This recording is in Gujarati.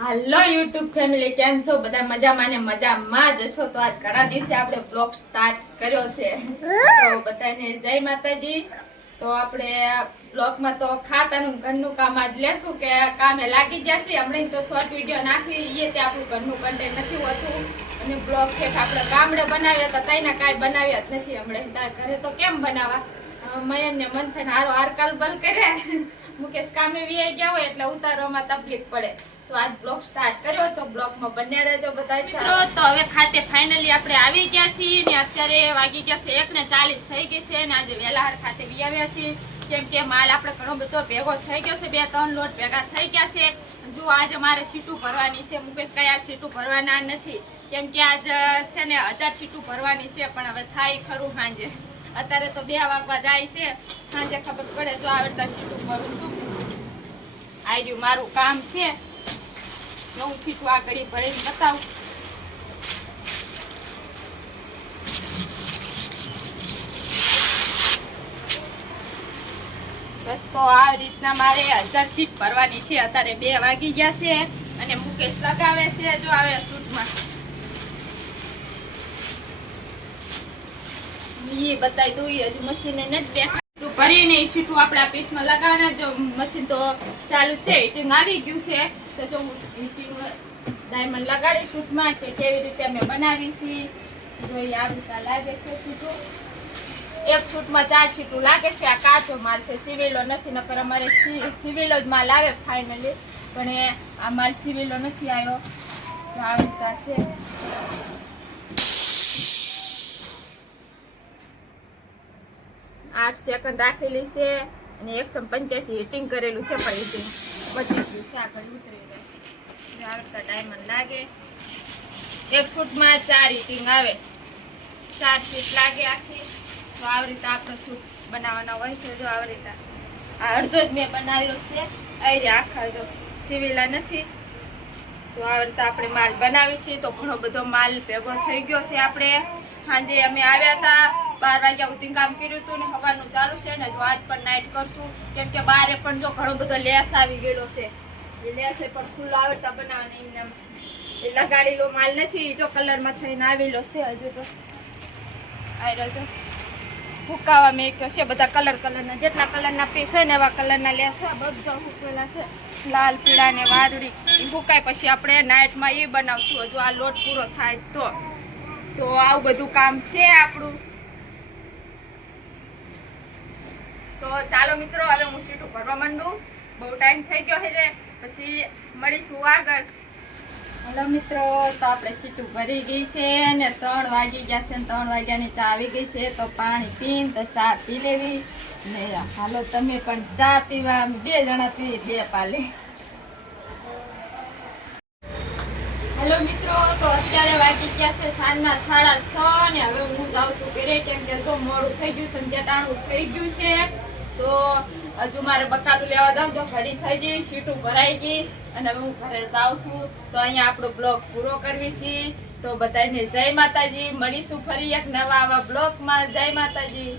હાલો યુટ્યુબ ફેમિલી, કેમ છો બધા? મજામાં ને મજામાં જ છો? તો આજ ઘણા દિવસે આપણે બ્લોગ સ્ટાર્ટ કર્યો છે, તો બધાને જય માતાજી. તો આપણે બ્લોગમાં તો ખાતાનું ઘરનું કામ આજ લેશું કે કામે લાગી જશે. હમણાં તો શોર્ટ વિડીયો નાખી એ તે આપણું ઘરનું કન્ટેન્ટ નથી હોતું, અને બ્લોગ ઠેઠ આપણે ગામડે બનાવ્યા હતા તઈના કાંઈ બનાવ્યા જ નથી. હમણાં તાર ઘરે તો કેમ બનાવવા? મયન ને મન થઈને હારો આરકાલ બલ કરે. મુકેશ કામે વી ગયા હોય એટલે ઉતારવામાં તકલીફ પડે. તો આજ બ્લોગ સ્ટાર્ટ કર્યો, તો બ્લોગમાં બન્યા રહેજો બધા મિત્રો. તો હવે ખાતે ફાઇનલી આપણે આવી ગયા છીએ ને અત્યારે વાગી ગયા છે 1:40 થઈ ગઈ છે ને આજે વેલાહાર ખાતે વી આવ્યા છીએ, કેમ કે માલ આપણે ઘણો બધો ભેગો થઈ ગયો છે. 2-3 લોટ ભેગા થઈ ગયા છે. જો આજે મારે સીટું ભરવાની છે. મુકેશ કઈ આજ સીટું ભરવાના નથી, કેમ કે આજ છે ને 1000 સીટું ભરવાની છે, પણ હવે થાય ખરું સાંજે. અત્યારે તો 2 વાગવા જાય છે, સાંજે ખબર પડે જો આવડતા સીટું ભરું છું. આ રહ્યું મારું કામ છે. હું સીટું આ ઘડી ભરીને બતાવું. બસ તો આ રીતના મારે 1000 સીટ ભરવાની છે. અત્યારે 2 વાગી ગયા છે અને મુકેશ લગાવે છે જો આવે સૂટમાં. એ બતાવી દઉં, હજુ મશીને નથી બેઠા ભરીને સીટું આપણે આ પીસમાં લગાવવાના. જો મશીન તો ચાલુ છે, હીટિંગ આવી ગયું છે. તો જો હું હીટિંગ ડાયમંડ લગાડી સૂટમાં કે કેવી રીતે અમે બનાવી છીએ. જો એ આ રીતે લાગે છે સીટું. એક સૂટમાં 4 સીટું લાગે છે. આ કાચો માલ છે, સિવેલો નથી. નકર અમારે સિવેલો જ માલ આવે ફાઇનલી, પણ આ માલ સિવેલો નથી આવ્યો. આ રીતે છે. 8 સેકન્ડ રાખેલી છે અને 185 હીટિંગ કરેલું છે, પણ હીટિંગ બચી ગયું છે. આગળ ઉતરી જશે. આવતા ડાયમંડ લાગે. એક સૂટમાં 4 હીટિંગ આવે, 4 સીટ લાગે આખી. તો આવી રીતે આપણે સૂટ બનાવવાના હોય છે. જો આવી રીતે આ અડધો જ મેં બનાવ્યો છે. આવી આખા જો સિવેલા નથી. તો આવી રીતે આપણે માલ બનાવીશું. તો ઘણો બધો માલ ભેગો થઈ ગયો છે. આપણે સાંજે અમે આવ્યા હતા 12 વાગ્યા સુધી કામ કર્યું હતું ને સવારનું ચાલુ છે ને. જો આજ પણ નાઇટ કરશું, કેમ કે બારે પણ જો ઘણો બધો લેસ આવી ગયેલો છે. એ લેસ પણ ફૂલ આવડતા બનાવવાના એ લગાડેલો માલ નથી. જો કલરમાં થઈને આવેલો છે. હજુ તો આવ્યો જો ફૂકાવા મેક્યો છે. બધા કલરના જેટલા કલરના પીસ હોય ને એવા કલરના લેસ છે. બધા ફૂકેલા છે, લાલ, પીળા ને વાદળી. એ ફૂકાય પછી આપણે નાઇટમાં એ બનાવશું. હજુ આ લોટ પૂરો થાય તો આવું બધું કામ છે આપણું. તો ચાલો મિત્રો, હવે હું સીટું ભરવા માંડું. બહુ ટાઈમ થઈ ગયો છે, પછી મળીશું આગળ. હલો મિત્રો, તો આપણે સીટું ભરી ગઈ છે ને 3 વાગી ગયા છે. 3 વાગ્યાની ચા આવી ગઈ છે. તો પાણી પીને તો ચા પી લેવી ને. હાલો તમે પણ ચા પીવા. 2 જણા પીવી, 2 પાલે. હેલો મિત્રો, તો અત્યારે વાગી ગયા છે સાંજના 6:30 ને હવે હું જાઉં છું ઘરે, કેમ કે તો મોડું થઈ ગયું, સંધ્યાટાણું થઈ ગયું છે. તો હજુ મારે બકાલું લેવા જાઉં તો ઘડી થઈ ગઈ, સીટું ભરાઈ ગઈ અને હવે હું ઘરે જાઉં છું. તો અહીંયા આપણો બ્લોગ પૂરો કરવી છે. તો બધાને જય માતાજી. મળીશું ફરી એક નવા આવા બ્લોગમાં. જય માતાજી.